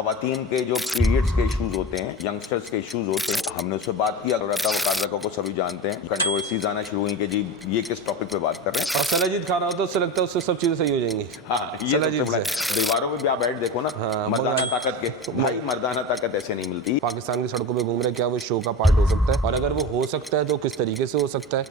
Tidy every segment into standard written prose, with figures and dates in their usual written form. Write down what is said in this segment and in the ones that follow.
ख़वातीन के जो पीरियड्स के इश्यूज होते हैं, यंगस्टर्स के इश्यूज होते हैं, हमने उससे बात किया रहा था। वकाज़ा को सभी जानते हैं, कंट्रोवर्सीज आना शुरू हुई कि जी ये किस टॉपिक पे बात कर रहे हैं। और सलाजीत खा रहा होता है, उससे लगता है उससे सब चीजें सही हो जाएंगी। हाँ, ये सबसे बड़ा दीवारों में भी आप ऐड देखो ना, मर्दाना ताकत के, तो भाई मर्दाना ताकत ऐसे नहीं मिलती। पाकिस्तान की सड़कों पे घूम रहे, क्या वो शो का पार्ट हो सकता है? और अगर वो हो सकता है तो किस तरीके से हो सकता है?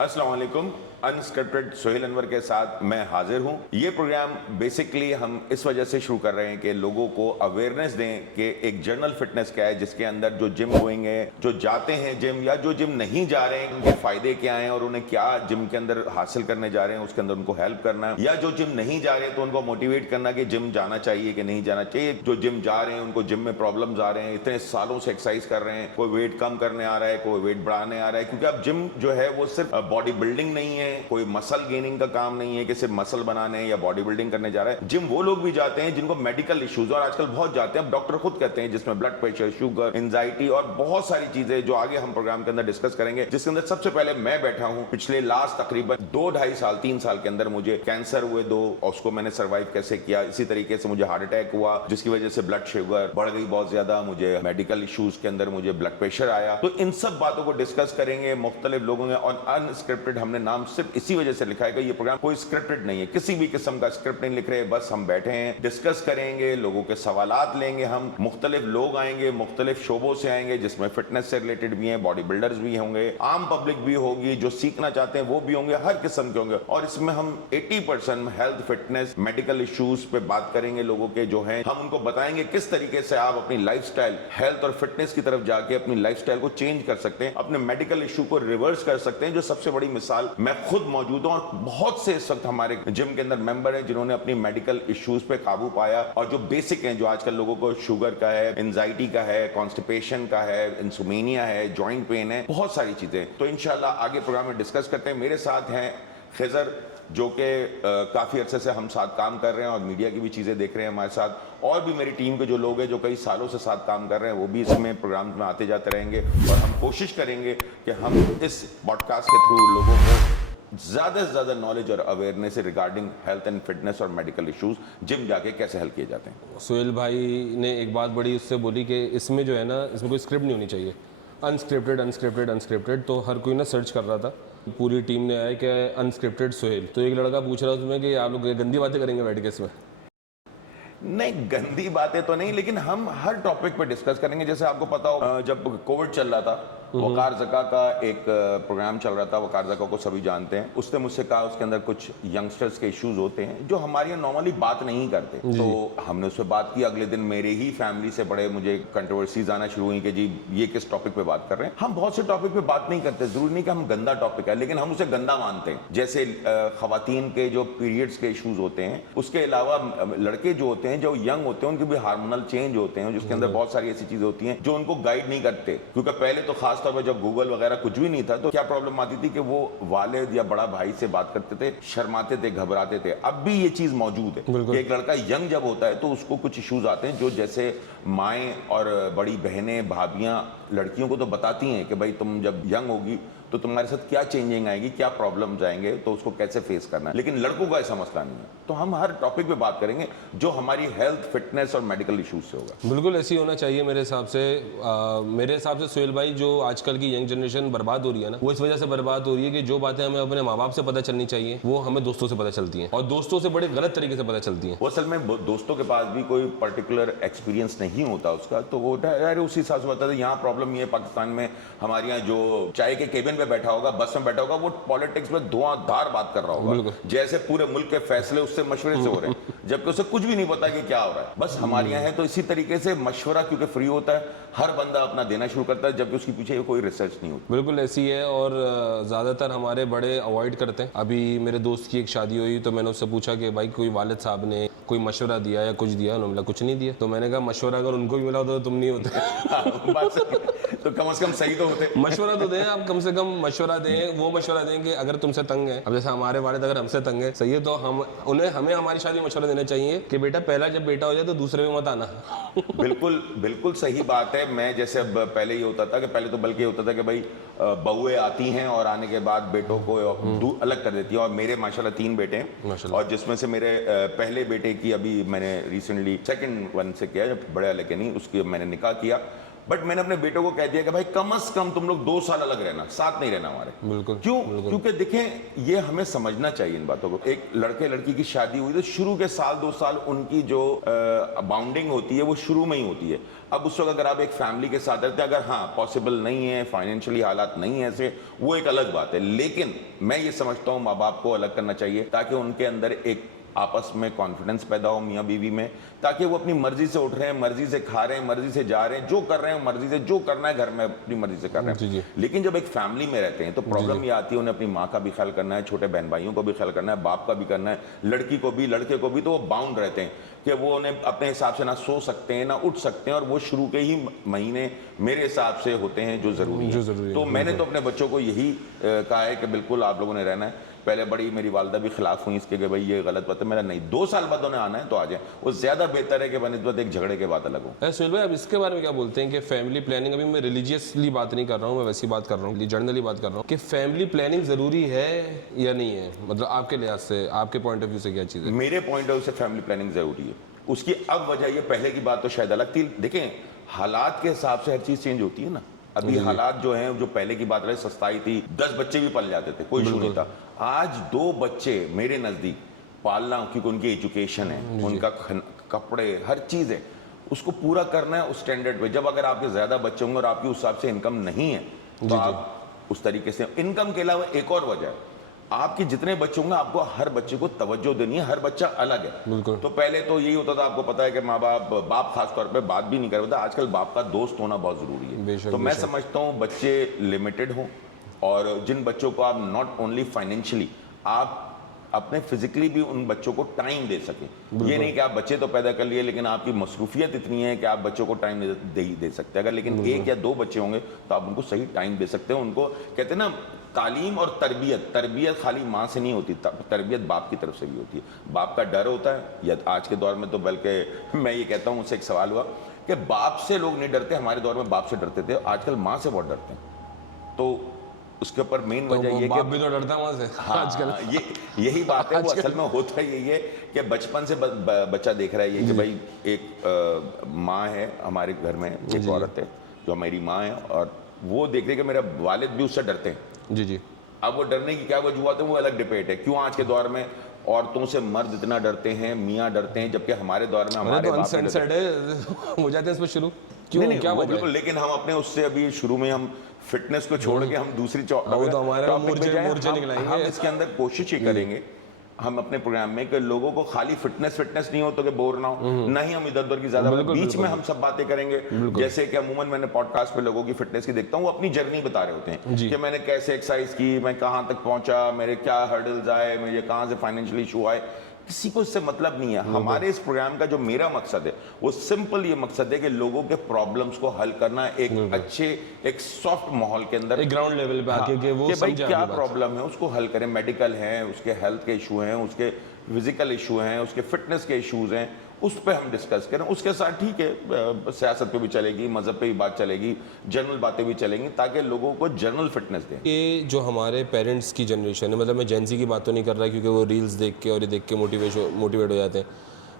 अस्सलाम वालेकुम। अनस्क्रिप्टेड सोहेल अनवर के साथ मैं हाजिर हूं। ये प्रोग्राम बेसिकली हम इस वजह से शुरू कर रहे हैं कि लोगों को अवेयरनेस दें कि एक जनरल फिटनेस क्या है, जिसके अंदर जो जिम गोइंग है, जो जाते हैं जिम या जो जिम नहीं जा रहे हैं, उनके फायदे क्या हैं और उन्हें क्या जिम के अंदर हासिल करने जा रहे हैं, उसके अंदर उनको हेल्प करना, या जो जिम नहीं जा रहे हैं तो उनको मोटिवेट करना कि जिम जाना चाहिए कि नहीं जाना चाहिए। जो जिम जा रहे हैं उनको जिम में प्रॉब्लम्स आ रहे हैं, इतने सालों से एक्सरसाइज कर रहे हैं, कोई वेट कम करने आ रहा है, कोई वेट बढ़ाने आ रहा है, क्योंकि अब जिम जो है वो सिर्फ बॉडी बिल्डिंग नहीं है, कोई मसल गेनिंग का काम नहीं है कि सिर्फ मसल बनाने या बॉडी बिल्डिंग करने जा रहा है। जिम वो लोग भी जाते हैं जिनको मेडिकल इश्यूज, और आजकल बहुत जाते हैं, अब डॉक्टर खुद कहते हैं, जिसमें ब्लड प्रेशर, शुगर, एंजाइटी और बहुत सारी चीजें जो आगे हम प्रोग्राम के अंदर डिस्कस करेंगे। जिसके अंदर सबसे पहले मैं बैठा हूं। पिछले लास्ट तकरीबन 2-2.5 साल 3 साल के अंदर मुझे कैंसर हुए 2, और उसको मैंने सर्वाइव कैसे किया। इसी तरीके से मुझे हार्ट अटैक हुआ, जिसकी वजह से ब्लड शुगर बढ़ गई बहुत ज्यादा, मुझे मेडिकल इश्यूज के अंदर मुझे ब्लड प्रेशर आया। तो इन सब बातों को डिस्कस करेंगे मुख्तलिफ लोगों ने। और अनस्क्रिप्टेड हमने नाम सिर्फ इसी वजह से लिखा है कि ये प्रोग्राम कोई स्क्रिप्टेड नहीं है, किसी भी किस्म का स्क्रिप्ट नहीं लिख रहे, बस हम बैठे हैं, डिस्कस करेंगे, लोगों के सवालात लेंगे। हम मुख्तलिफ लोग आएंगे, मुख्तलिफ शोबों से आएंगे, जिसमें फिटनेस से रिलेटेड भी हैं, बॉडी बिल्डर्स भी होंगे, आम पब्लिक भी होगी, जो सीखना चाहते हैं वो भी होंगे, हर किस्म के होंगे। और इसमें हम 80% हेल्थ, फिटनेस, मेडिकल इश्यूज पे बात करेंगे लोगों के जो हैं। हम उनको बताएंगे किस तरीके से आप अपनी लाइफस्टाइल हेल्थ और फिटनेस की तरफ जाके अपनी लाइफस्टाइल को चेंज कर सकते हैं, अपने मेडिकल इशू को रिवर्स कर सकते हैं। जो सबसे बड़ी मिसाल, मैं खुद मौजूद हूं और बहुत से इस वक्त हमारे जिम के अंदर मेंबर हैं जिन्होंने अपनी मेडिकल इश्यूज पे काबू पाया, और जो बेसिक हैं, जो आजकल लोगों को शुगर का है, एंजाइटी का है, कॉन्स्टिपेशन का है, इंसोमेनिया है, जॉइंट पेन है, बहुत सारी चीजें। तो इंशाल्लाह आगे प्रोग्राम में डिस्कस करते हैं। मेरे साथ हैं खिजर, जो कि काफ़ी अरसे से हम साथ काम कर रहे हैं और मीडिया की भी चीज़ें देख रहे हैं हमारे साथ, और भी मेरी टीम के जो लोग हैं जो कई सालों से साथ काम कर रहे हैं, वो भी इसमें प्रोग्राम में आते जाते रहेंगे। और हम कोशिश करेंगे कि हम इस पॉडकास्ट के थ्रू लोगों को ज़्यादा से ज़्यादा नॉलेज और awareness regarding health and fitness और मेडिकल इश्यूज जिम जाके कैसे हल किए जाते हैं। सोहेल भाई ने एक बात बड़ी उससे बोली कि इसमें जो है ना, इसमें कोई स्क्रिप्ट नहीं होनी चाहिए, अनस्क्रिप्टेड अनस्क्रिप्टेड अनस्क्रिप्टेड। तो हर कोई ना सर्च कर रहा था, पूरी टीम ने आया कि अनस्क्रिप्टेड सोहेल। तो एक लड़का पूछ रहा उसमें कि आप लोग गंदी बातें करेंगे बैठ के इसमें? नहीं, गंदी बातें तो नहीं, लेकिन हम हर टॉपिक पे डिस्कस करेंगे। जैसे आपको पता हो, जब कोविड चल रहा था, वकार ज़का का एक प्रोग्राम चल रहा था, वकार ज़का को सभी जानते हैं। उसने मुझसे कहा उसके अंदर कुछ यंगस्टर्स के इश्यूज होते हैं जो हमारे यहाँ नॉर्मली बात नहीं करते। तो हमने उससे बात की। अगले दिन मेरे ही फैमिली से बड़े मुझे कंट्रोवर्सीज आना शुरू हुई कि जी ये किस टॉपिक पे बात कर रहे हैं। हम बहुत से टॉपिक पे बात नहीं करते, जरूरी नहीं कि हम गंदा टॉपिक है, लेकिन हम उसे गंदा मानते हैं। जैसे ख़वातीन के जो पीरियड्स के इश्यूज होते हैं, उसके अलावा लड़के जो होते हैं, जो यंग होते हैं, उनके भी हार्मोनल चेंज होते हैं, जिसके अंदर बहुत सारी ऐसी चीजें होती हैं जो उनको गाइड नहीं करते। क्योंकि पहले तो खास तौर पर जब गूगल वगैरह कुछ भी नहीं था, तो क्या प्रॉब्लम आती थी कि वो वालिद या बड़ा भाई से बात करते थे, शर्माते थे, घबराते थे। अब भी ये चीज मौजूद है कि एक लड़का यंग जब होता है तो उसको कुछ इश्यूज आते हैं, जो जैसे माएँ और बड़ी बहनें, भाभियां लड़कियों को तो बताती हैं कि भाई तुम जब यंग होगी तो तुम्हारे साथ क्या चेंजिंग आएगी, क्या प्रॉब्लम्स आएंगे, तो उसको कैसे फेस करना है। लेकिन लड़कों का ऐसा मसला नहीं है। तो हम हर टॉपिक पे बात करेंगे जो हमारी हेल्थ, फिटनेस और मेडिकल इश्यूज से होगा। बिल्कुल ऐसे ही होना चाहिए मेरे हिसाब से। मेरे हिसाब से सोहेल भाई, जो आजकल की यंग जनरेशन बर्बाद हो रही है ना, वो इस वजह से बर्बाद हो रही है कि जो बातें हमें अपने माँ बाप से पता चलनी चाहिए वो हमें दोस्तों से पता चलती हैं, और दोस्तों से बड़े गलत तरीके से पता चलती हैं। वो असल में दोस्तों के पास भी कोई पर्टिकुलर एक्सपीरियंस नहीं होता उसका, तो वो उसी हिसाब से बताते हैं। यहाँ प्रॉब्लम ये है पाकिस्तान में, हमारे यहाँ जो चाय के केबिन पे बैठा होगा, बस में बैठा होगा, वो पॉलिटिक्स में धुआंधार बात कर रहा होगा, जैसे पूरे मुल्क के फैसले उससे मशवरे से हो रहे हैं, जबकि उसे कुछ भी नहीं पता कि क्या हो रहा है। बस हमारे यहाँ है तो इसी तरीके से मशवरा, क्योंकि फ्री होता है, हर बंदा अपना देना शुरू करता है, जबकि उसके पीछे कोई रिसर्च नहीं होती। बिल्कुल ऐसी है। और ज़्यादातर हमारे बड़े अवॉइड करते हैं। अभी मेरे दोस्त की एक शादी हुई तो मैंने उससे पूछा कि भाई कोई वालिद साहब ने कोई मशवरा दिया या कुछ दिया? उन्होंने बोला कुछ नहीं दिया। तो मैंने कहा मशवरा अगर उनको भी मिला होता तो तुम नहीं होते। तो कम से कम सही तो होते। मशवरा तो दें आप, कम से कम मशवरा दें। वो मशवरा दें कि अगर तुमसे तंग है, अब जैसे हमारे वालिद अगर हमसे तंग है, सही है, तो हम उन्हें हमें हमारी शादी मशवरा देने देना चाहिए कि बेटा पहला जब बेटा हो जाए तो दूसरे में मत आना। बिल्कुल बिल्कुल सही बात है। मैं जैसे अब पहले ये होता था कि पहले तो बल्कि ये होता था कि भाई बहुएं आती हैं और आने के बाद बेटों को अलग कर देती हैं, और मेरे माशाल्लाह 3 बेटे हैं, माशाल्लाह। और जिसमें से मेरे पहले बेटे की अभी मैंने रिसेंटली सेकंड वन से किया, जब बड़े वाले के नहीं, उसकी मैंने निकाह किया। बट मैंने अपने बेटों को कह दिया कि भाई कम से कम तुम लोग 2 साल अलग रहना, साथ नहीं रहना हमारे। बिल्कुल। क्यों? क्योंकि देखें, ये हमें समझना चाहिए इन बातों को। एक लड़के लड़की की शादी हुई तो शुरू के साल 2 साल उनकी जो बाउंडिंग होती है वो शुरू में ही होती है। अब उस वक्त अगर आप एक फैमिली के साथ रहते हैं, अगर हाँ पॉसिबल नहीं है, फाइनेंशियली हालात नहीं है ऐसे, वो एक अलग बात है। लेकिन मैं ये समझता हूँ माँ बाप को अलग करना चाहिए ताकि उनके अंदर एक आपस में कॉन्फिडेंस पैदा हो मियाँ बीवी में, ताकि वो अपनी मर्जी से उठ रहे हैं, मर्जी से खा रहे हैं, मर्जी से जा रहे हैं, जो कर रहे हैं मर्जी से, जो करना है घर में अपनी मर्जी से कर रहे हैं। जी। लेकिन जब एक फैमिली में रहते हैं तो प्रॉब्लम ये आती है, उन्हें अपनी माँ का भी ख्याल करना है, छोटे बहन भाइयों को भी ख्याल करना है, बाप का भी करना है, लड़की को भी लड़के को भी। तो वो बाउंड रहते हैं कि वो उन्हें अपने हिसाब से ना सो सकते हैं ना उठ सकते हैं, और वो शुरू के ही महीने मेरे हिसाब से होते हैं जो जरूरी है। तो मैंने तो अपने बच्चों को यही कहा है कि बिल्कुल आप लोगों ने रहना है। पहले बड़ी मेरी वालदा भी खिलाफ हुई इसके कि भाई ये गलत बात है, मेरा नहीं, 2 साल बाद उन्हें आना है तो आ जाए, वो ज्यादा बेहतर है कि बनिस्बत एक झगड़े के बाद अलग हो। सुहेल भाई, अब इसके बारे में क्या बोलते हैं कि फैमिली प्लानिंग, अभी मैं रिलीजियसली बात नहीं कर रहा हूँ, मैं वैसी बात कर रहा हूँ, जनरली बात कर रहा हूँ कि फैमिली प्लानिंग जरूरी है या नहीं है? मतलब आपके लिहाज से, आपके पॉइंट ऑफ व्यू से क्या चीज़ है? मेरे पॉइंट ऑफ व्यू से फैमिली प्लानिंग जरूरी है। उसकी अब वजह ये, पहले की बात तो शायद अलग थी। देखें, हालात के हिसाब से हर चीज चेंज होती है ना। अभी हालात जो हैं, जो पहले की बात रही सस्ताई थी, 10 बच्चे भी पल जाते थे, कोई इशू नहीं था। आज 2 बच्चे मेरे नजदीक पालना, क्योंकि उनकी एजुकेशन है, उनका कपड़े, हर चीज है, उसको पूरा करना है उस स्टैंडर्ड पे। जब अगर आपके ज्यादा बच्चे होंगे और आपकी उस हिसाब से इनकम नहीं है तो आप उस तरीके से, इनकम के अलावा एक और वजह है, आपके जितने बच्चे होंगे आपको हर बच्चे को तवज्जो देनी है, हर बच्चा अलग है। तो पहले तो यही होता था, आपको पता है कि माँ बाप खास तौर पे बात भी नहीं कर पाता। आजकल बाप का दोस्त होना बहुत जरूरी है। तो मैं समझता हूँ बच्चे लिमिटेड हों, और जिन बच्चों को आप नॉट ओनली फाइनेंशियली, आप अपने फिजिकली भी उन बच्चों को टाइम दे सकें। ये नहीं कि आप बच्चे तो पैदा कर लिए लेकिन आपकी मसरूफियत इतनी है कि आप बच्चों को टाइम नहीं दे सकते। अगर लेकिन 1 या 2 बच्चे होंगे तो आप उनको सही टाइम दे सकते हैं। उनको कहते हैं ना, तालीम और तरबियत खाली माँ से नहीं होती, तरबियत बाप की तरफ से भी होती है। बाप का डर होता है, या आज के दौर में तो बल्कि मैं ये कहता हूँ, मुझसे एक सवाल हुआ कि बाप से लोग नहीं डरते, हमारे दौर में बाप से डरते थे, आजकल माँ से बहुत डरते हैं। तो उसके ऊपर मेन वजह ये बाप भी तो डरता है वहाँ से। हाँ, आजकल यही बात है। वो असल में होता यही है कि बचपन से बच्चा देख रहा है ये कि भाई एक माँ है हमारे घर में, एक औरत है जो मेरी माँ है, और वो देख रहे कि मेरा वालिद भी उससे डरते हैं। जी। अब वो डरने की क्या वजूहत है, वो अलग डिबेट है। क्यों आज के दौर में औरतों से मर्द इतना डरते हैं, मियाँ डरते हैं, जबकि हमारे दौर में हमारे बाप हो जाते हैं इस पर शुरू। क्यों? नहीं, क्या बिल्कुल। लेकिन हम अपने उससे अभी शुरू में हम फिटनेस को छोड़ के हम दूसरी मोर्चे निकलाएंगे। हम इसके अंदर कोशिश ही करेंगे हम अपने प्रोग्राम में कि लोगों को खाली फिटनेस नहीं हो तो कि बोर ना हो, ना ही हम इधर उधर की ज्यादा, बीच में हम सब बातें करेंगे। जैसे कि अमूमन मैंने पॉडकास्ट पे लोगों की फिटनेस की देखता हूँ, वो अपनी जर्नी बता रहे होते हैं कि मैंने कैसे एक्सरसाइज की, मैं कहाँ तक पहुंचा, मेरे क्या हर्डल्स आए, मुझे कहाँ से फाइनेंशियल इशू आए। किसी को इससे मतलब नहीं है। हमारे इस प्रोग्राम का जो मेरा मकसद है वो सिंपल ये मकसद है कि लोगों के प्रॉब्लम्स को हल करना, एक अच्छे, एक सॉफ्ट माहौल के अंदर, एक ग्राउंड लेवल पे आके कि वो भाई क्या प्रॉब्लम है उसको हल करें। मेडिकल है, उसके हेल्थ के इशू हैं, उसके फिजिकल इशू हैं, उसके फिटनेस के इश्यूज हैं, उस पर हम डिस्कस करें। उसके साथ ठीक है सियासत पे भी चलेगी, मजहब पे भी बात चलेगी, जनरल बातें भी चलेंगी, ताकि लोगों को जनरल फिटनेस दें। ये जो हमारे पेरेंट्स की जनरेशन है, मतलब मैं जेंजी की बात तो नहीं कर रहा क्योंकि वो रील्स देख के और ये देख के मोटिवेट हो जाते हैं,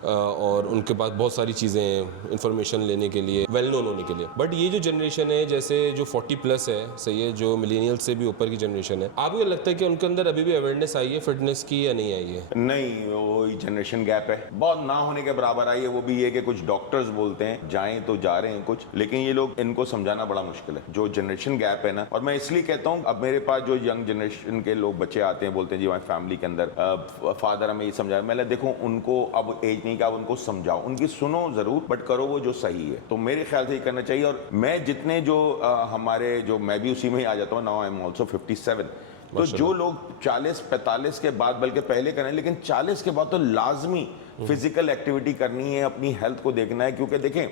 और उनके पास बहुत सारी चीज़ें हैं इन्फॉर्मेशन लेने के लिए, वेल नोन होने के लिए। बट ये जो जनरेशन है, जैसे जो 40+ है, सही है, जो मिलेनियल्स से भी ऊपर की जनरेशन है, आपको लगता है कि उनके अंदर अभी भी अवेयरनेस आई है फिटनेस की या नहीं आई है? नहीं, वो जनरेशन गैप है, बहुत ना होने के बराबर आई है। वो भी ये कि कुछ डॉक्टर्स बोलते हैं जाएं तो जा रहे हैं कुछ, लेकिन ये लोग, इनको समझाना बड़ा मुश्किल है, जो जनरेशन गैप है ना। और मैं इसलिए कहता हूँ, अब मेरे पास जो यंग जनरेशन के लोग बच्चे आते हैं, बोलते हैं जी हमारी फैमिली के अंदर फादर हमें ये समझाया। मैं देखो, उनको अब एज नहीं कि आप उनको समझाओ, उनकी सुनो जरूर, बट करो वो जो सही है। तो मेरे ख्याल से ये करना चाहिए। और मैं जितने जो हमारे, जो मैं भी उसी में ही आ जाता हूँ, नाउ आई एम आल्सो 57, तो जो लोग 40-45 के बाद, बल्कि पहले करें, लेकिन 40 के बाद तो लाजमी फिजिकल एक्टिविटी करनी है, अपनी हेल्थ को देखना है। क्योंकि देखें,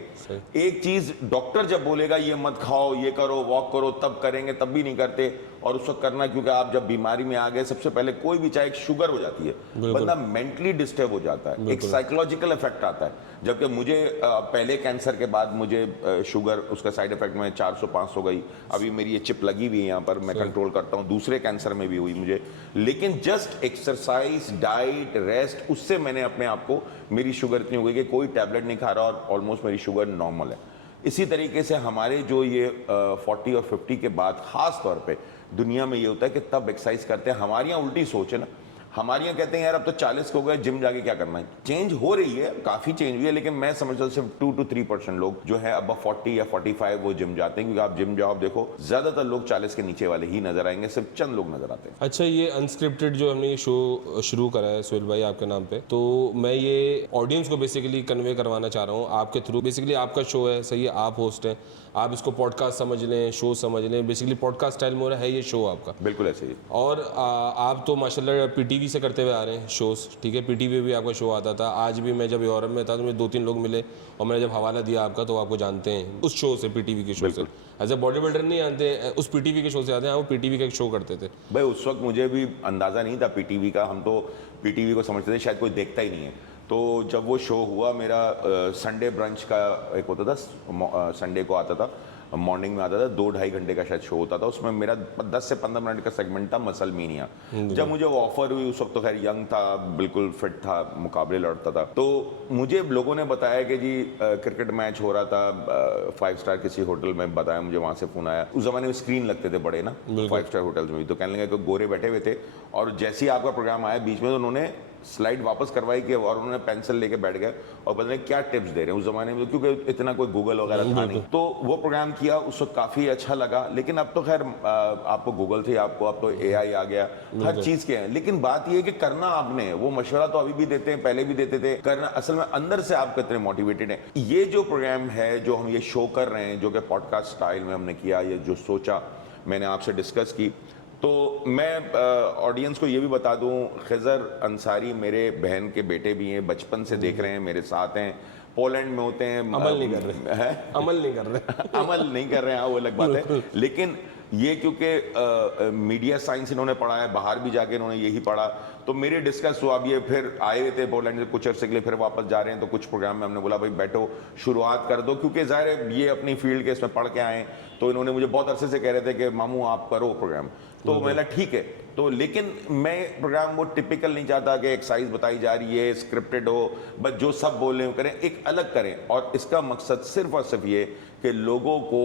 एक चीज डॉक्टर जब बोलेगा ये मत खाओ, ये करो, वॉक करो, तब करेंगे, तब भी नहीं करते। और उस वक्त करना, क्योंकि आप जब बीमारी में आ गए, सबसे पहले कोई भी, चाहे एक शुगर हो जाती है, बंदा मेंटली डिस्टर्ब हो जाता है, एक साइकोलॉजिकल इफेक्ट आता है। जबकि मुझे पहले कैंसर के बाद मुझे शुगर, उसका साइड इफेक्ट में 400-500 गई। अभी मेरी ये चिप लगी हुई है यहाँ पर, मैं कंट्रोल करता हूँ। दूसरे कैंसर में भी हुई मुझे, लेकिन जस्ट एक्सरसाइज, डाइट, रेस्ट, उससे मैंने अपने आप को, मेरी शुगर इतनी हो गई कि कोई टैबलेट नहीं खा रहा और ऑलमोस्ट मेरी शुगर नॉर्मल है। इसी तरीके से हमारे जो ये 40 और 50 के बाद खास तौर पे दुनिया में ये होता है कि तब एक्सरसाइज करते हैं। हमारे यहाँ उल्टी सोच है ना, हमारे यहाँ कहते हैं यार अब तो 40 हो गए, जिम जाके क्या करना है। चेंज हो रही है, काफी चेंज हुई है, लेकिन मैं समझता हूँ सिर्फ 2 to 3% लोग जो है अब 40 या 45 वो जिम जाते हैं। क्योंकि आप जिम जाओ, देखो ज्यादातर लोग 40 के नीचे वाले ही नजर आएंगे, सिर्फ चंद लोग नजर आते हैं। अच्छा, ये अनस्क्रिप्टेड जो हमने ये शो शुरू करा है सोहेल भाई आपके नाम पे, तो मैं ये ऑडियंस को बेसिकली कन्वे करवाना चाह रहा हूँ आपके थ्रू। बेसिकली आपका शो है, सही है, आप होस्ट हैं, आप इसको पॉडकास्ट समझ लें, शो समझ लें, बेसिकली पॉडकास्ट स्टाइल में हो रहा है ये शो आपका। बिल्कुल ऐसे ही। और आप तो माशाल्लाह पीटीवी से करते हुए आ रहे हैं शोज, ठीक है, पीटीवी भी आपका शो आता था। आज भी मैं जब यूरोप में था तो मुझे 2-3 लोग मिले और मैंने जब हवाला दिया आपका, तो आपको जानते हैं उस शो से, पीटीवी के शो से। एज ए बॉडी बिल्डर नहीं जानते, उस पीटीवी के शो से आते हैं। वो पीटीवी का एक शो करते थे भाई, उस वक्त मुझे भी अंदाजा नहीं था पीटीवी का। हम तो पीटीवी को समझते थे शायद कोई देखता ही नहीं है। तो जब वो शो हुआ, मेरा संडे ब्रंच का एक होता था, संडे को आता था, मॉर्निंग में आता था, 2-2.5 घंटे का शायद शो होता था। उसमें मेरा 10 से 15 मिनट का सेगमेंट था मसल मीनिया। जब मुझे वो ऑफर हुई, उस वक्त तो खैर यंग था, बिल्कुल फिट था, मुकाबले लड़ता था। तो मुझे लोगों ने बताया कि जी क्रिकेट मैच हो रहा था 5 स्टार किसी होटल में, बताया मुझे, वहाँ से फोन आया। उस जमाने में स्क्रीन लगते थे बड़े ना 5 स्टार होटल्स में भी, तो कहने लगे कि गोरे बैठे हुए थे। और जैसे ही आपका प्रोग्राम आया बीच में, तो उन्होंने स्लाइड वापस करवाई कि, और उन्होंने पेंसिल लेके बैठ गए और पता नहीं क्या टिप्स दे रहे हैं। उस जमाने में, क्योंकि इतना कोई गूगल वगैरह था नहीं, तो वो प्रोग्राम किया, उस वक्त काफी अच्छा लगा। लेकिन अब तो खैर आपको गूगल थे, आपको अब तो एआई आ गया, हर चीज के हैं। लेकिन बात ये है कि करना आपने, वो मशवरा तो अभी भी देते हैं, पहले भी देते थे, करना असल में अंदर से आप कितने मोटिवेटेड हैं। ये जो प्रोग्राम है, जो हम ये शो कर रहे हैं, जो कि पॉडकास्ट स्टाइल में हमने किया, ये जो सोचा, मैंने आपसे डिस्कस की, तो मैं ऑडियंस को ये भी बता दूं, खिजर अंसारी मेरे बहन के बेटे भी हैं, बचपन से देख रहे हैं, मेरे साथ हैं, पोलैंड में होते हैं। अमल नहीं कर रहे हैं, अमल नहीं कर रहे अमल नहीं कर रहे हैं, हाँ, वो अलग बात है। लेकिन ये क्योंकि मीडिया साइंस इन्होंने पढ़ा है, बाहर भी जाके इन्होंने यही पढ़ा, तो मेरे डिस्कस हुआ। अब ये फिर आए हुए थे पोलैंड से कुछ अर्से के लिए, फिर वापस जा रहे हैं। तो कुछ प्रोग्राम में हमने बोला भाई बैठो, शुरुआत कर दो, क्योंकि जाहिर है ये अपनी फील्ड के इसमें पढ़ के आए। तो इन्होंने मुझे बहुत अरसे से कह रहे थे कि मामू आप करो प्रोग्राम, तो मैंने ठीक है। तो लेकिन मैं प्रोग्राम वो टिपिकल नहीं चाहता कि एक्सरसाइज बताई जा रही है, स्क्रिप्टेड हो, बस जो सब बोल रहे हो करें, एक अलग करें। और इसका मकसद सिर्फ और सिर्फ ये कि लोगों को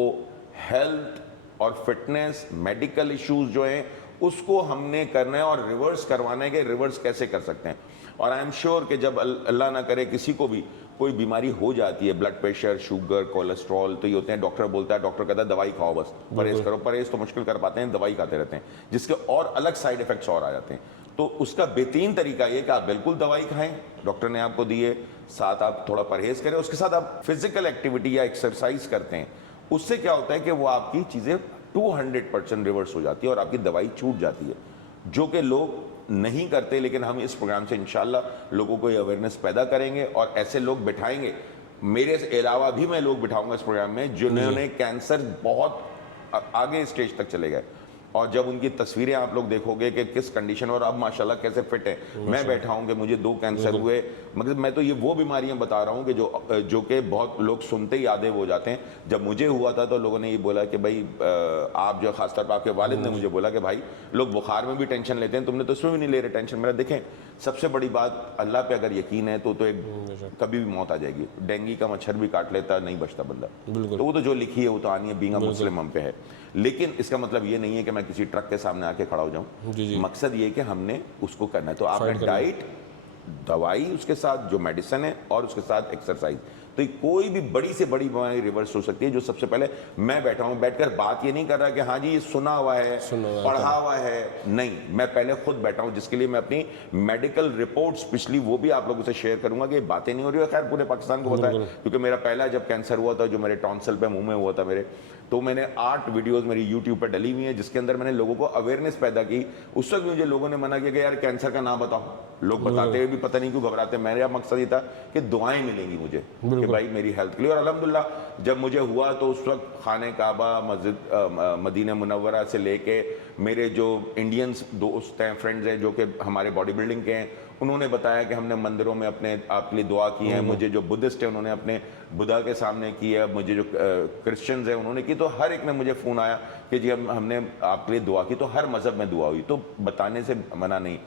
हेल्थ और फिटनेस, मेडिकल इश्यूज जो हैं उसको हमने करना है और रिवर्स करवाना है कि रिवर्स कैसे कर सकते हैं। और आई एम श्योर कि जब अल्लाह ना करे किसी को भी कोई बीमारी हो जाती है, ब्लड प्रेशर, शुगर, कोलेस्ट्रॉल, तो ये होते हैं, डॉक्टर बोलता है, डॉक्टर कहता है दवाई खाओ, बस परहेज करो। परहेज तो मुश्किल कर पाते हैं, दवाई खाते रहते हैं, जिसके और अलग साइड इफेक्ट्स और आ जाते हैं। तो उसका बेहतरीन तरीका ये कि आप बिल्कुल दवाई खाएं, डॉक्टर ने आपको दी है, साथ आप थोड़ा परहेज करें, उसके साथ आप फिजिकल एक्टिविटी या एक्सरसाइज करते हैं। उससे क्या होता है कि वो आपकी चीज़ें 200% रिवर्स हो जाती है और आपकी दवाई छूट जाती है, जो कि लोग नहीं करते। लेकिन हम इस प्रोग्राम से इंशाल्लाह लोगों को ये अवेयरनेस पैदा करेंगे और ऐसे लोग बिठाएंगे। मेरे अलावा भी मैं लोग बिठाऊंगा इस प्रोग्राम में जिन्होंने कैंसर बहुत आगे स्टेज तक चले गए, और जब उनकी तस्वीरें आप लोग देखोगे कि किस कंडीशन, और अब माशाल्लाह कैसे फिट है। मैं बैठा हूँ कि मुझे 2 कैंसर हुए, मगर मैं तो ये वो बीमारियां बता रहा हूँ कि जो कि बहुत लोग सुनते ही यादें हो जाते हैं। जब मुझे हुआ था तो लोगों ने ये बोला कि भाई आप जो, खासतौर पर आपके वालिद ने मुझे बोला कि भाई लोग बुखार में भी टेंशन लेते हैं, तुमने तो उसमें भी नहीं ले रहे टेंशन। मेरा देखें, सबसे बड़ी बात, अल्लाह पे अगर यकीन है तो एक कभी भी मौत आ जाएगी। डेंगू का मच्छर भी काट लेता, नहीं बचता बंदा, तो वो तो जो लिखी है वो तो आनी है, बीइंग अ मुस्लिम हम पे है। लेकिन इसका मतलब ये नहीं है कि मैं किसी ट्रक के सामने आके खड़ा हो जाऊं। मकसद ये कि हमने उसको करना है। तो आपने डाइट, दवाई, उसके साथ जो मेडिसिन है और उसके साथ एक्सरसाइज, तो कोई भी बड़ी से बड़ी बीमारी रिवर्स हो सकती है। जो सबसे पहले मैं बैठा हूं, बैठकर बात ये नहीं कर रहा कि हाँ जी ये सुना हुआ है, पढ़ा हुआ है, नहीं, मैं पहले खुद बैठा हूं, जिसके लिए मैं अपनी मेडिकल रिपोर्ट्स पिछली वो भी आप लोगों से शेयर करूंगा कि बातें नहीं हो रही है। खैर पूरे पाकिस्तान को पता है, क्योंकि मेरा पहला जब कैंसर हुआ था, जो मेरे टॉन्सिल पे मुंह में हुआ था मेरे, तो मैंने 8 वीडियोस मेरी यूट्यूब पर डली हुई हैं जिसके अंदर मैंने लोगों को अवेयरनेस पैदा की। उस वक्त मुझे लोगों ने मना किया कि यार कैंसर का नाम बताओ, लोग बताते हुए भी पता नहीं क्यों घबराते हैं। मेरा मकसद ये था कि दुआएं मिलेंगी मुझे कि भाई मेरी हेल्थ के लिए। और अल्हम्दुलिल्लाह जब मुझे हुआ तो उस वक्त खाने काबा, मस्जिद मदीना मुनव्वरा से लेके मेरे जो इंडियंस दोस्त हैं, फ्रेंड्स हैं जो कि हमारे बॉडी बिल्डिंग के हैं, उन्होंने बताया कि हमने मंदिरों में अपने आपके लिए दुआ की है। मुझे जो बुद्धिस्ट है उन्होंने अपने बुद्धा के सामने की है, मुझे जो क्रिश्चियंस हैं उन्होंने की। तो हर एक में मुझे फ़ोन आया कि जी हमने आपके लिए दुआ की। तो हर मज़हब में दुआ हुई, तो बताने से मना नहीं।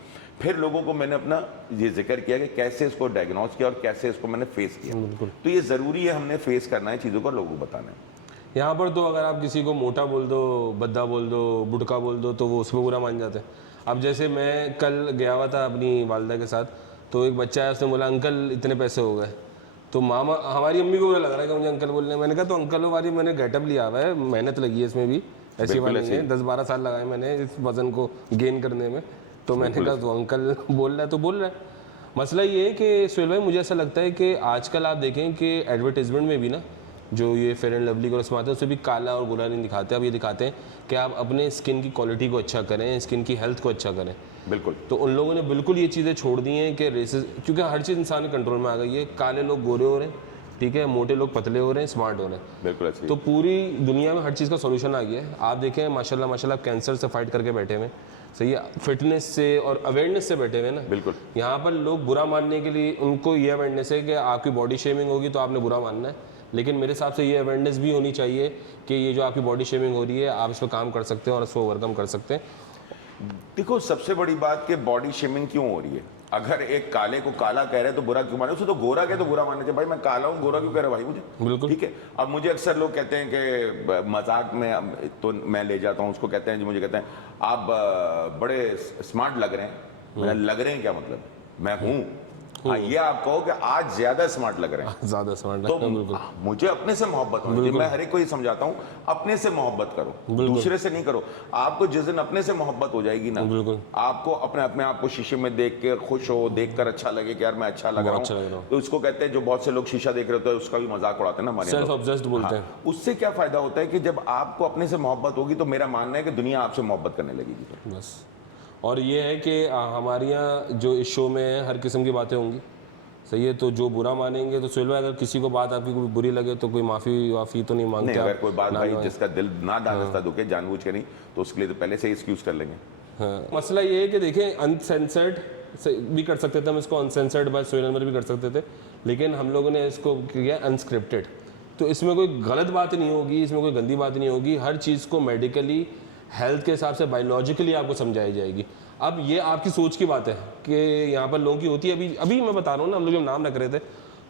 फिर लोगों को मैंने अपना ये जिक्र किया कि कैसे इसको डायग्नोज किया और कैसे इसको मैंने फेस किया। तो ये ज़रूरी है, हमने फेस करना है चीज़ों को, लोगों को बताना है। यहाँ पर तो अगर आप किसी को मोटा बोल दो, बद्दा बोल दो, बुड़का बोल दो, तो वो उसमें बुरा मान जाते हैं। अब जैसे मैं कल गया हुआ था अपनी वालदा के साथ, तो एक बच्चा है, उसने बोला अंकल इतने पैसे हो गए। तो मामा, हमारी अम्मी को बुरा लग रहा है कि मुझे अंकल बोलने। मैंने कहा तो अंकल वाली मैंने गेटअप लिया हुआ है, मेहनत लगी है इसमें भी, ऐसी बात नहीं है। 10-12 साल लगाए मैंने इस वजन को गेन करने में। तो मैंने कहा तो अंकल बोल रहा है तो बोल रहा है। मसला ये है कि सुहेल भाई, मुझे ऐसा लगता है कि आजकल आप देखें कि एडवर्टाइजमेंट में भी ना, जो ये फेयर एंड लवली का रस्म आता है उससे भी काला और गोरा नहीं दिखाते। अब ये दिखाते हैं कि आप अपने स्किन की क्वालिटी को अच्छा करें, स्किन की हेल्थ को अच्छा करें। बिल्कुल। तो उन लोगों ने बिल्कुल ये चीज़ें छोड़ दी हैं कि रेसेस, क्योंकि हर चीज़ इंसान के कंट्रोल में आ गई है। काले लोग गोरे हो रहे हैं, ठीक है, मोटे लोग पतले हो रहे हैं, स्मार्ट हो रहे हैं। बिल्कुल अच्छी। तो पूरी दुनिया में हर चीज़ का सोल्यूशन आ गया है। आप देखें माशाल्लाह माशाल्लाह, आप कैंसर से फाइट करके बैठे हुए, सही है, फिटनेस से और अवेयरनेस से बैठे हुए ना। बिल्कुल। यहाँ पर लोग बुरा मानने के लिए, उनको ये अवेयरनेस है कि आपकी बॉडी शेमिंग होगी तो आपने बुरा मानना है। लेकिन मेरे हिसाब से ये अवेयरनेस भी होनी चाहिए कि ये जो आपकी बॉडी शेमिंग हो रही है, आप इस पर काम कर सकते हैं और इसको ओवरकम कर सकते हैं। देखो सबसे बड़ी बात कि बॉडी शेमिंग क्यों हो रही है। अगर एक काले को काला कह रहे हैं तो बुरा क्यों माने, उसे तो गोरा कहे तो बुरा मानना चाहिए। भाई मैं काला हूँ, गोरा क्यों कह रहा भाई मुझे, बिल्कुल ठीक है। अब मुझे अक्सर लोग कहते हैं कि मजाक में तो मैं ले जाता हूँ उसको, कहते हैं, जो मुझे कहते हैं आप बड़े स्मार्ट लग रहे हैं। मैं लग रहे हैं क्या मतलब, मैं हूँ। हाँ, ये आप कहो कि आज ज्यादा स्मार्ट लग रहे हैं, ज़्यादा स्मार्ट तो मुझे अपने से मोहब्बत होनी चाहिए। मैं हर एक को ये समझाता हूँ, अपने से मोहब्बत करो, दूसरे से नहीं करो। आपको जिस दिन अपने से मोहब्बत हो जाएगी ना, आपको अपने आप को शीशे में देख के खुश हो, देख कर अच्छा लगे कि यार मैं अच्छा लग रहा हूँ। तो इसको कहते हैं, जो बहुत से लोग शीशा देख रहे होते हैं उसका भी मजाक उड़ाते हैं ना हमारे, सेल्फ ऑब्सेस्ड बोलते हैं। उससे क्या फायदा होता है कि जब आपको अपने से मोहब्बत होगी तो मेरा मानना है कि दुनिया आपसे मोहब्बत करने लगेगी बस। और ये है कि हमारे यहाँ जो इस शो में है हर किस्म की बातें होंगी, सही है। तो जो बुरा मानेंगे तो सुहेल भाई, अगर किसी को बात आपकी कोई बुरी लगे तो कोई माफ़ी वाफ़ी तो नहीं मांगते? अगर कोई बात भाई जिसका दिल ना दानस्ता दुखे जानबूझ के नहीं, तो उसके लिए तो पहले से एक्सक्यूज कर लेंगे। हाँ, मसला ये है कि देखें, अनसेंसर्ड भी कर सकते थे हम इसको, अनसेंसर्ड बाय सुहेल अनवर भी कर सकते थे, लेकिन हम लोगों ने इसको किया अनस्क्रिप्टेड। तो इसमें कोई गलत बात नहीं होगी, इसमें कोई गंदी बात नहीं होगी। हर चीज़ को मेडिकली, हेल्थ के हिसाब से, बायोलॉजिकली आपको समझाई जाएगी। अब ये आपकी सोच की बात है कि यहाँ पर लोगों की होती है। अभी मैं बता रहा हूँ ना, हम लोग जब नाम रख रहे थे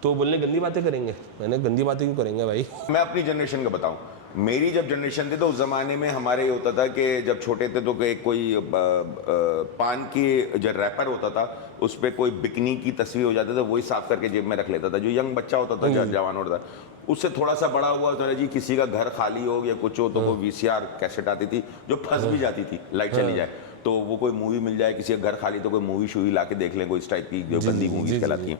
तो बोलने गंदी बातें करेंगे। मैंने गंदी बातें क्यों करेंगे भाई। मैं अपनी जनरेशन का बताऊं, मेरी जब जनरेशन थी तो उस जमाने में हमारे होता था कि जब छोटे थे तो कोई पान की जो रैपर होता था उस पर कोई बिकनी की तस्वीर हो जाती था, वही साफ करके जेब में रख लेता था। जो यंग बच्चा होता था, जवान होता था, उससे थोड़ा सा बड़ा हुआ तो जी किसी का घर खाली हो या कुछ हो तो वो VCR कैसेट आती थी जो फंस भी जाती थी, लाइट चली जाए तो वो कोई मूवी मिल जाए, किसी का घर खाली तो कोई मूवी शूवी ला के देख लें, कोई इस टाइप की जो गंदी मूवीज कहलाती हैं।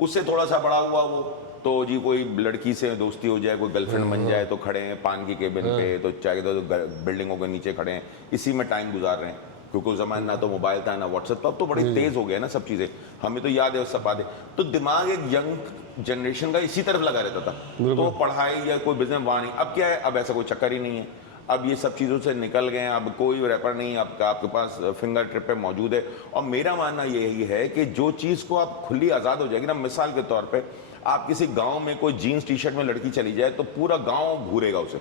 उससे थोड़ा सा बड़ा हुआ वो तो जी कोई लड़की से दोस्ती हो जाए, कोई गर्लफ्रेंड बन जाए तो खड़े हैं पान की केबिन पे, तो चाहे तो बिल्डिंगों के नीचे खड़े हैं, इसी में टाइम गुजार रहे हैं। क्योंकि उस जमाने ना तो मोबाइल था ना व्हाट्सएप था, अब तो बड़ी तेज हो गया ना सब चीजें, हमें तो याद है उस सपा दे। तो दिमाग एक यंग जनरेशन का इसी तरफ लगा रहता था, तो पढ़ाई या कोई बिजनेस वहाँ नहीं। अब क्या है, अब ऐसा कोई चक्कर ही नहीं है, अब ये सब चीज़ों से निकल गए हैं। अब कोई रैपर नहीं आपके पास फिंगर ट्रिप पे मौजूद है। और मेरा मानना यही है कि जो चीज़ को आप खुली आज़ाद हो जाएगी ना, मिसाल के तौर पे आप किसी गांव में कोई जीन्स टी शर्ट में लड़की चली जाए तो पूरा गांव घूरेगा उसे,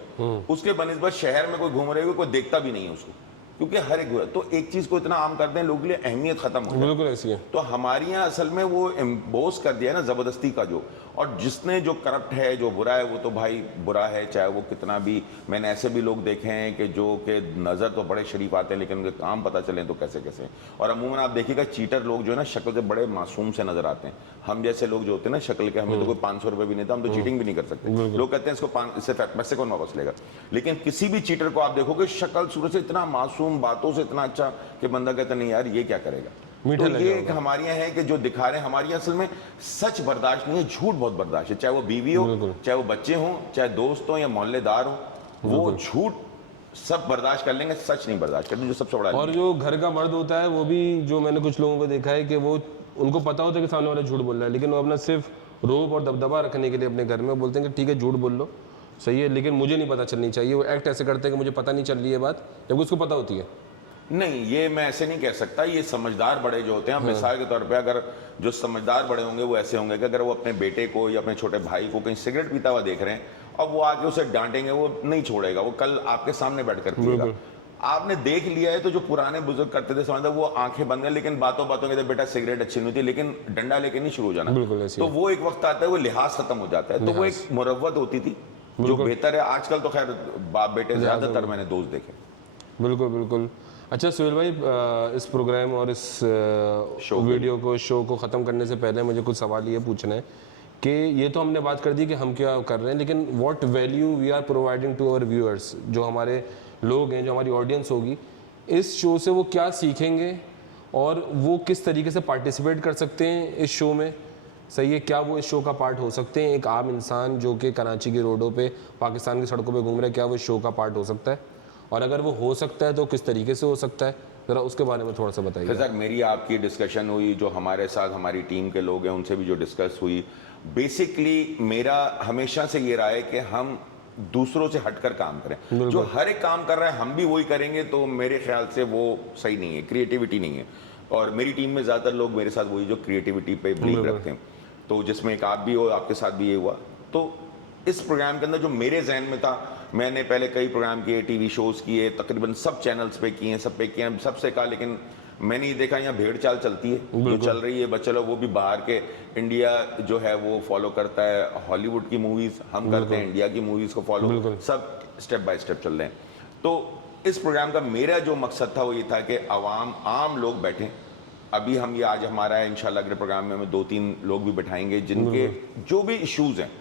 उसके बनिस्बत शहर में कोई घूम रहे कोई देखता भी नहीं है उसको, क्योंकि हर एक तो एक चीज को इतना आम कर दें लोगों के लिए अहमियत खत्म हो गई। बिल्कुल ऐसी है। तो हमारे यहाँ असल में वो इम्पोज कर दिया है ना जबरदस्ती का जो, और जिसने जो करप्ट है, जो बुरा है, वो तो भाई बुरा है, चाहे वो कितना भी। मैंने ऐसे भी लोग देखे हैं कि जो कि नज़र तो बड़े शरीफ आते हैं लेकिन उनके काम पता चले तो कैसे कैसे। और अमूमन आप देखिएगा चीटर लोग जो है ना शक्ल से बड़े मासूम से नजर आते हैं। हम जैसे लोग जो होते हैं ना शक्ल के, हमें तो कोई 500 रुपये भी नहीं था, हम तो चीटिंग भी नहीं कर सकते। लोग कहते हैं इससे पैसे कौन वापस लेगा, लेकिन किसी भी चीटर को आप देखोगे शक्ल सूरत से इतना मासूम, बातों से इतना अच्छा कि बंदा कहता नहीं यार ये क्या करेगा। तो ये एक हमारे यहाँ है कि जो दिखा रहे हैं, हमारे यहाँ असल में सच बर्दाश्त नहीं है, झूठ बहुत बर्दाश्त है। चाहे वो बीवी हो, चाहे वो बच्चे हों, चाहे दोस्त हो या मोहल्लेदार हो, वो झूठ सब बर्दाश्त कर लेंगे, सच नहीं बर्दाश्त करते, जो सबसे बड़ा। और जो घर का मर्द होता है वो भी, जो मैंने कुछ लोगों को देखा है कि वो, उनको पता होता है कि सामने वाला झूठ बोल रहा है, लेकिन वो अपना सिर्फ रोब और दबदबा रखने के लिए अपने घर में बोलते हैं कि ठीक है झूठ बोल लो, सही है, लेकिन मुझे नहीं पता चलनी चाहिए। वो एक्ट ऐसे करते हैं कि मुझे पता नहीं चल रही है बात, जबकि उसको पता होती है। नहीं, ये मैं ऐसे नहीं कह सकता। ये समझदार बड़े जो होते हैं, मिसाल के तौर पे अगर जो समझदार बड़े होंगे वो ऐसे होंगे कि अगर वो अपने बेटे को या अपने छोटे भाई को कहीं सिगरेट पीता हुआ देख रहे हैं और वो आके उसे डांटेंगे, वो नहीं छोड़ेगा, वो कल आपके सामने बैठकर पिएगा। आपने देख लिया है तो जो पुराने बुजुर्ग करते थे समझते, वो आंखें बंद कर, लेकिन बातों बातों में बेटा सिगरेट अच्छी नहीं होती, लेकिन डंडा लेके नहीं शुरू हो जाना। तो वो एक वक्त आता है, वो लिहाज खत्म हो जाता है। तो वो एक मुरव्वत होती थी जो बेहतर है। आजकल तो खैर बाप बेटे ज्यादातर मैंने दोस्त देखे। बिल्कुल बिल्कुल। अच्छा सुहेल भाई, इस प्रोग्राम और इस शो को ख़त्म करने से पहले मुझे कुछ सवाल ये पूछना है कि ये तो हमने बात कर दी कि हम क्या कर रहे हैं, लेकिन what value we are providing to our viewers, जो हमारे लोग हैं, जो हमारी ऑडियंस होगी, इस शो से वो क्या सीखेंगे और वो किस तरीके से पार्टिसिपेट कर सकते हैं इस शो में, सही है? क्या वो इस शो का पार्ट हो सकते हैं? एक आम इंसान जो कि कराची की रोडों पे, पाकिस्तान की सड़कों पे घूम रहा है, क्या वो इस शो का पार्ट हो सकता है? और अगर वो हो सकता है तो किस तरीके से हो सकता है, ज़रा उसके बारे में थोड़ा सा बताइए। सर, मेरी आपकी डिस्कशन हुई, जो हमारे साथ हमारी टीम के लोग हैं उनसे भी जो डिस्कस हुई, बेसिकली मेरा हमेशा से ये रहा है कि हम दूसरों से हटकर काम करें। जो हर एक काम कर रहा है हम भी वही करेंगे, तो मेरे ख्याल से वो सही नहीं है, क्रिएटिविटी नहीं है। और मेरी टीम में ज़्यादातर लोग मेरे साथ वही जो क्रिएटिविटी पे बिलीव रखते हैं। तो जिसमें एक आप भी हो, आपके साथ भी ये हुआ। तो इस प्रोग्राम के अंदर जो मेरे जहन में था, मैंने पहले कई प्रोग्राम किए, टीवी शोज़ किए, तकरीबन सब चैनल्स पे किए, सब पे किए, सबसे कहा, लेकिन मैंने ये देखा यहाँ भेड़ चाल चलती है, जो चल रही है, बस चलो वो भी बाहर के, इंडिया जो है वो फॉलो करता है हॉलीवुड की मूवीज़, हम करते हैं इंडिया की मूवीज़ को फॉलो, सब स्टेप बाय स्टेप चल रहे हैं। तो इस प्रोग्राम का मेरा जो मकसद था वो ये था कि आवाम, आम लोग बैठें। अभी हम ये आज हमारा है, इंशाल्लाह अगले प्रोग्राम में हमें 2-3 लोग भी बैठाएंगे जिनके जो भी इश्यूज़ हैं,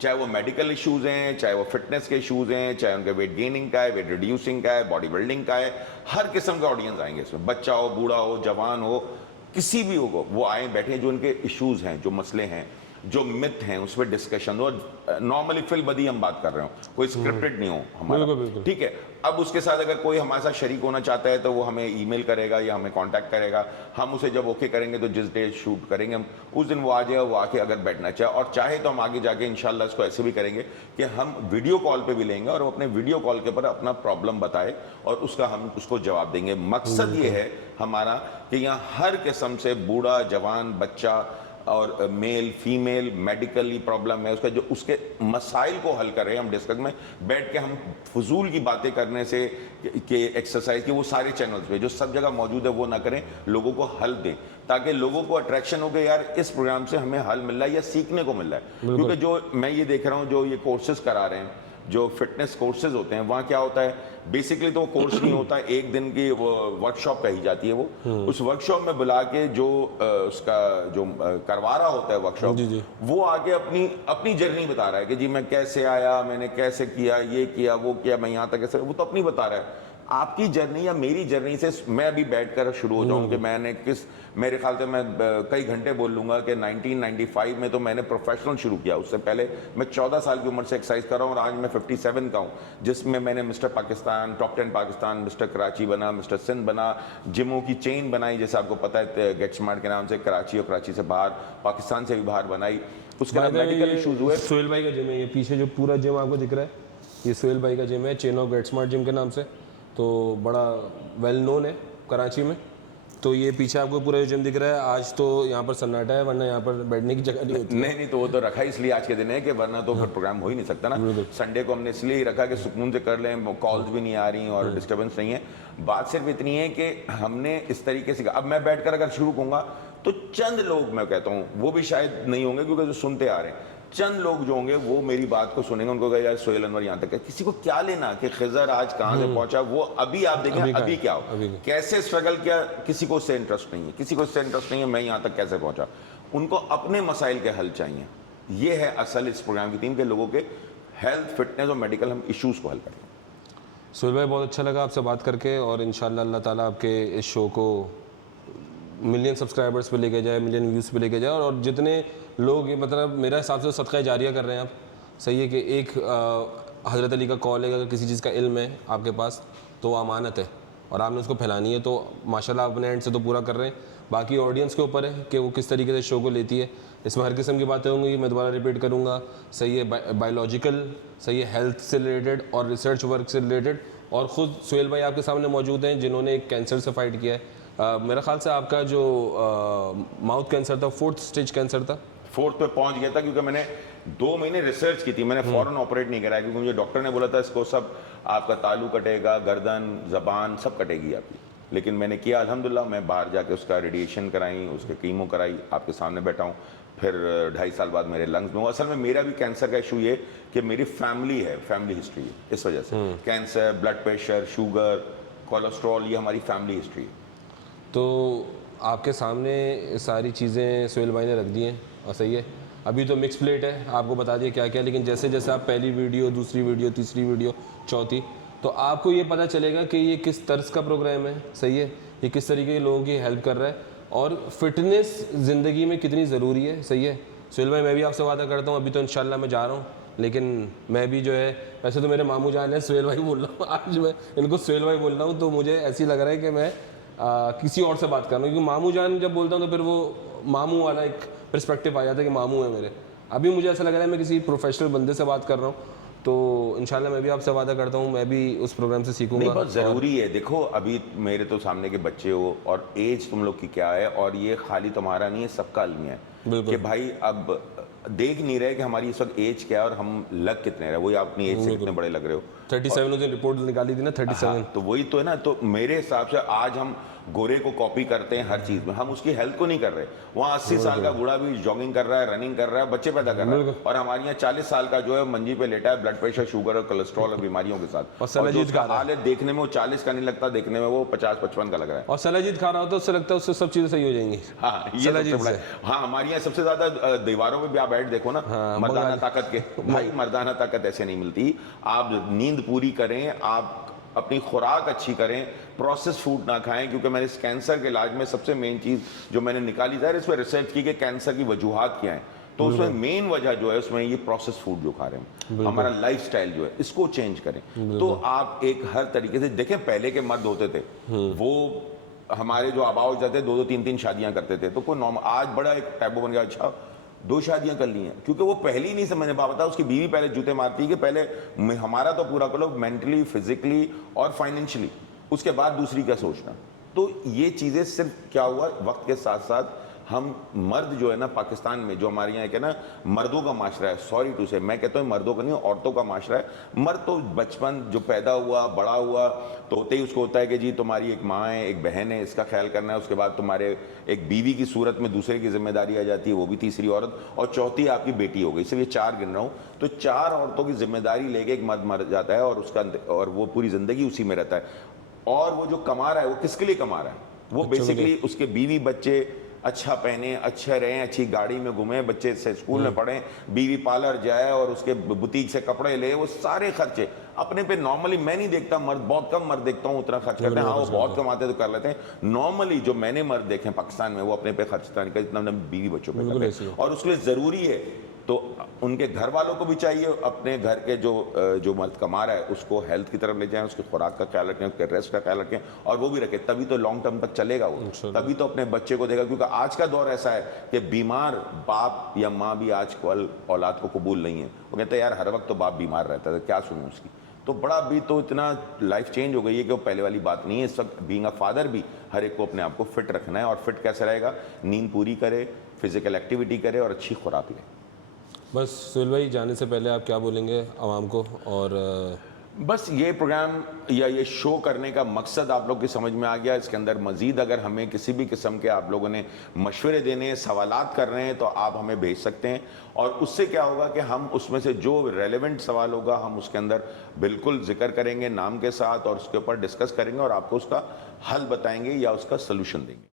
चाहे वो मेडिकल इश्यूज़ हैं, चाहे वो फिटनेस के इश्यूज़ हैं, चाहे उनके वेट गेनिंग का है, वेट रिड्यूसिंग का है, बॉडी बिल्डिंग का है, हर किस्म का ऑडियंस आएंगे इसमें। बच्चा हो, बूढ़ा हो, जवान हो, किसी भी हो, वो आए, बैठे, जो उनके इश्यूज़ हैं, जो मसले हैं, जो मिथ हैं, उस पर डिस्कशन हो। नॉर्मली फिल बदी हम बात कर रहे हो, कोई स्क्रिप्टेड नहीं हो हमारा, ठीक है। अब उसके साथ अगर कोई हमारे साथ शरीक होना चाहता है तो वो हमें ईमेल करेगा या हमें कांटेक्ट करेगा, हम उसे जब ओके करेंगे तो जिस डे शूट करेंगे हम उस दिन वो आ जाए, वो आके अगर बैठना चाहे, और चाहे तो हम आगे जाके इंशाल्लाह इसको ऐसे भी करेंगे कि हम वीडियो कॉल पे भी लेंगे और वो अपने वीडियो कॉल के ऊपर अपना प्रॉब्लम बताए और उसका हम उसको जवाब देंगे। मकसद ये है हमारा कि यहाँ हर किस्म से बूढ़ा, जवान, बच्चा और मेल, फीमेल, मेडिकली प्रॉब्लम है उसका, जो उसके मसाइल को हल कर रहे हैं हम डिस्कस में बैठ के। हम फजूल की बातें करने से कि एक्सरसाइज की, वो सारे चैनल्स पे जो सब जगह मौजूद है वो ना करें, लोगों को हल दें, ताकि लोगों को अट्रैक्शन हो गया, यार इस प्रोग्राम से हमें हल मिल रहा है या सीखने को मिल रहा है। क्योंकि जो मैं ये देख रहा हूँ, जो ये कोर्सेज करा रहे हैं, जो फिटनेस कोर्सेज होते हैं, वहाँ क्या होता है, बेसिकली तो कोर्स नहीं होता, एक दिन की वो वर्कशॉप कही जाती है। वो उस वर्कशॉप में बुला के जो उसका जो करवा रहा होता है वर्कशॉप, वो आगे अपनी जर्नी बता रहा है कि जी मैं कैसे आया, मैंने कैसे किया, ये किया, वो किया, मैं यहाँ तक कैसे, वो तो अपनी बता रहा है। आपकी जर्नी या मेरी जर्नी से मैं अभी बैठकर शुरू हो जाऊं कि मैंने मेरे ख्याल से मैं कई घंटे बोल लूंगा कि 1995 में तो मैंने प्रोफेशनल शुरू किया। उससे पहले मैं 14 साल की उम्र से एक्सरसाइज कर रहा हूँ और आज मैं 57 का हूँ, जिसमें मैंने mister Pakistan, top 10 Pakistan, mister Karachi बना, मिस्टर सिंध बना, जिमों की चेन बनाई, जैसे आपको पता है गेट स्मार्ट के नाम से, कराची और कराची से बाहर, पाकिस्तान से भी बाहर बनाई। उसके बाद मेडिकल इशूज हुए। सुहेल भाई का जिम है, ये पीछे जो पूरा जिम आपको दिख रहा है, ये सुहेल भाई का जिम है, chain of gate smart gym के नाम से, तो बड़ा वेल नोन है कराची में। तो ये पीछे आपको पूरा जिम दिख रहा है। आज तो यहाँ पर सन्नाटा है, वरना यहाँ पर बैठने की जगह नहीं होती। नहीं, तो वो तो रखा इसलिए आज के दिन है कि वरना तो फिर प्रोग्राम हो ही नहीं सकता ना। संडे को हमने इसलिए ही रखा कि सुकून से कर लें, कॉल्स भी नहीं आ रही और डिस्टर्बेंस नहीं है। बात सिर्फ इतनी है कि हमने इस तरीके से, अब मैं बैठकर अगर शुरू करूँगा तो चंद लोग, मैं कहता हूँ वो भी शायद नहीं होंगे क्योंकि जो सुनते आ रहे हैं, चंद लोग जो होंगे वो मेरी बात को सुनेंगे, उनको कहेगा यार सोहेल अनवर यहाँ तक है। किसी को क्या लेना कि खिज़र आज कहाँ से पहुंचा, वो अभी आप देखें अभी क्या हो, कैसे स्ट्रगल किया, किसी को उससे इंटरेस्ट नहीं है, किसी को उससे इंटरेस्ट नहीं है मैं यहाँ तक कैसे पहुंचा। उनको अपने मसाइल के हल चाहिए। ये है असल इस प्रोग्राम की थीम के लोगों के हेल्थ, फिटनेस और मेडिकल हम इशूज़ को हल करें। सुहेल भाई, बहुत अच्छा लगा आपसे बात करके, और इंशाल्लाह अल्लाह ताला आपके इस शो को मिलियन सब्सक्राइबर्स पे लेके जाए, मिलियन व्यूज़ पे लेके जाए, और जितने लोग, ये मतलब मेरा हिसाब से सदका जारिया कर रहे हैं आप, सही है कि एक हज़रत अली का कॉल है कि अगर किसी चीज़ का इल्म है आपके पास तो वो अमानत है और आपने उसको फैलानी है। तो माशाल्लाह अपने एंड से तो पूरा कर रहे हैं, बाकी ऑडियंस के ऊपर है कि वो किस तरीके से शो को लेती है। इसमें हर किस्म की बातें होंगी, मैं दोबारा रिपीट करूँगा। सही है बायोलॉजिकल, सही है हेल्थ से रिलेटेड और रिसर्च वर्क से रिलेटेड। और ख़ुद सुहेल भाई आपके सामने मौजूद हैं जिन्होंने एक कैंसर से फाइट किया है। मेरा ख्याल से आपका जो माउथ कैंसर था 4th स्टेज कैंसर था। 4th पे पहुंच गया था क्योंकि मैंने 2 महीने रिसर्च की थी। मैंने फौरन ऑपरेट नहीं कराया क्योंकि मुझे डॉक्टर ने बोला था इसको सब आपका तालू कटेगा, गर्दन, जबान सब कटेगी आपकी। लेकिन मैंने किया अल्हम्दुलिल्लाह। मैं बाहर जाके उसका रेडिएशन कराई, उसके कीमो कराई, आपके सामने बैठा हूँ। फिर 2.5 साल बाद मेरे लंग्स में हुआ। असल में मेरा भी कैंसर का इशू ये कि मेरी फैमिली है, फैमिली हिस्ट्री है, इस वजह से cancer, blood pressure, sugar, cholesterol, ये हमारी फैमिली हिस्ट्री है। तो आपके सामने सारी चीज़ें सुहेल भाई ने रख दी हैं और सही है। अभी तो मिक्स प्लेट है, आपको बता दिया क्या क्या, लेकिन जैसे जैसे आप पहली वीडियो, दूसरी वीडियो, तीसरी वीडियो, चौथी, तो आपको ये पता चलेगा कि ये किस तर्ज का प्रोग्राम है। सही है, ये किस तरीके के लोगों की हेल्प कर रहा है और फिटनेस ज़िंदगी में कितनी ज़रूरी है। सही है सुहेल भाई, मैं भी आपसे वादा करता हूँ, अभी तो इंशाल्लाह मैं जा रहा हूँ, लेकिन मैं भी जो है, वैसे तो मेरे मामू जान है, सुहेल भाई बोल रहा हूँ, आज मैं इनको सुहेल भाई बोल रहा हूँ, तो मुझे ऐसी लग रहा है कि मैं किसी और से बात कर रहा हूँ, क्योंकि मामू जान जब बोलता हूँ तो फिर वो मामू वाला एक पर्सपेक्टिव आ जाता है कि मामू है मेरे। अभी मुझे ऐसा लग रहा है मैं किसी प्रोफेशनल बंदे से बात कर रहा हूँ, तो इंशाल्लाह मैं भी आपसे वादा करता हूँ, मैं भी उस प्रोग्राम से सीखूंगा। नहीं, बहुत ज़रूरी है। देखो अभी मेरे तो सामने के बच्चे हो और एज तुम लोग की क्या है, और ये खाली तुम्हारा नहीं है, सबका अलमिया है कि भाई अब देख नहीं रहे कि हमारी इस वक्त एज क्या है और हम लग कितने रहे। वही आप अपनी एज से कितने बड़े लग रहे हो। 37 उसने रिपोर्ट निकाली थी ना, 37। हाँ, तो वही तो है ना। तो मेरे हिसाब से आज हम गोरे को कॉपी करते हैं हर चीज में, हम उसकी हेल्थ को नहीं कर रहे। वहाँ 80 साल का बूढ़ा भी जॉगिंग कर रहा है, रनिंग कर रहा है, बच्चे पैदा कर रहा है, और हमारे यहाँ 40 साल का जो है मंजी पे लेटा है ब्लड प्रेशर, शुगर और कोलेस्ट्रॉल और बीमारियों के साथ। और जो उसका हाल है देखने में वो 40 का नहीं लगता, देखने में वो 50-55 का लग रहा है। और सलाजीत खा रहा होता है, उससे लगता है उससे सब चीजें सही हो जाएंगी। हाँ, ये सबसे बड़ा है। हाँ, हमारे यहाँ सबसे ज्यादा दीवारों में भी आप बैठ देखो ना, मर्दाना ताकत के, भाई मर्दाना ताकत ऐसे नहीं मिलती। आप नींद पूरी करें, आप अपनी खुराक अच्छी करें, प्रोसेस फूड ना खाएं, क्योंकि मैंने इस कैंसर के इलाज में सबसे मेन चीज़ जो मैंने निकाली जाए, इस पर रिसर्च की कि कैंसर की वजूहात क्या हैं। तो उसमें मेन वजह जो है उसमें ये प्रोसेस फूड जो खा रहे हैं, हमारा लाइफस्टाइल जो है इसको चेंज करें। तो आप एक हर तरीके से देखें, पहले के मर्द होते थे वो हमारे जो आबाओ जाते 2-2, 3-3 शादियां करते थे, तो कोई नॉर्मल, आज बड़ा एक टैबू बन गया, अच्छा 2 शादियां कर ली हैं, क्योंकि वो पहली नहीं समझने पा पाता। उसकी बीवी पहले जूते मारती है कि पहले हमारा तो पूरा करो मेंटली, फिजिकली और फाइनेंशियली, उसके बाद दूसरी का सोचना। तो ये चीज़ें सिर्फ क्या हुआ, वक्त के साथ साथ हम मर्द जो है ना पाकिस्तान में, जो हमारे यहाँ है ना मर्दों का माशरा है, सॉरी टू से मैं कहता हूँ मर्दों का नहीं, औरतों का माशरा है। मर्द तो बचपन जो पैदा हुआ, बड़ा हुआ, तो होते ही उसको होता है कि जी तुम्हारी एक माँ है, एक बहन है, इसका ख्याल करना है। उसके बाद तुम्हारे एक बीवी की सूरत में दूसरे की जिम्मेदारी आ जाती है, वो भी तीसरी औरत, और चौथी आपकी बेटी हो गई। सिर्फ ये 4 गिन रहा हूँ। तो 4 औरतों की जिम्मेदारी लेके एक मर्द मर जाता है और वो पूरी जिंदगी उसी में रहता है। और वो जो कमा रहा है वो किसके लिए कमा रहा है? वो बेसिकली उसके बीवी बच्चे अच्छा पहने, अच्छे रहें, अच्छी गाड़ी में घूमे, बच्चे से स्कूल में पढ़ें, बीवी पार्लर जाए और उसके बुटीक से कपड़े ले, वो सारे खर्चे अपने पे। नॉर्मली मैं नहीं देखता मर्द, बहुत कम मर्द देखता हूँ उतना खर्च करते हैं। हाँ, वो बहुत कमाते तो कर लेते हैं। नॉर्मली जो मैंने मर्द देखे पाकिस्तान में, वो अपने पे खर्च नहीं करते जितना बीवी बच्चों पे करते हैं। और उसके लिए जरूरी है, तो उनके घर वालों को भी चाहिए अपने घर के जो मर्द कमा रहा है उसको हेल्थ की तरफ ले जाएं, उसकी खुराक का ख्याल रखें, उसके रेस्ट का ख्याल रखें, और वो भी रखें, तभी तो लॉन्ग टर्म तक चलेगा वो, तभी तो अपने बच्चे को देगा। क्योंकि आज का दौर ऐसा है कि बीमार बाप या माँ भी आजकल औलाद को कबूल नहीं है। वो कहते हैं यार हर वक्त तो बाप बीमार रहता है, क्या सुनूं उसकी। तो बड़ा भी तो इतना लाइफ चेंज हो गई है कि वो पहले वाली बात नहीं है। इस वक्त बीइंग अ फादर भी हर एक को अपने आप को फिट रखना है। और फिट कैसे रहेगा? नींद पूरी करे, फिजिकल एक्टिविटी करे और अच्छी खुराक ले। बस सुहेल भाई, जाने से पहले आप क्या बोलेंगे आवाम को? और बस ये प्रोग्राम या ये शो करने का मकसद आप लोग की समझ में आ गया। इसके अंदर मजीद अगर हमें किसी भी किस्म के आप लोगों ने मशवरे देने हैं, सवालात कर रहे हैं, तो आप हमें भेज सकते हैं। और उससे क्या होगा कि हम उसमें से जो रेलेवेंट सवाल होगा हम उसके अंदर बिल्कुल जिक्र करेंगे नाम के साथ, और उसके ऊपर डिस्कस करेंगे और आपको उसका हल बताएंगे या उसका सलूशन देंगे।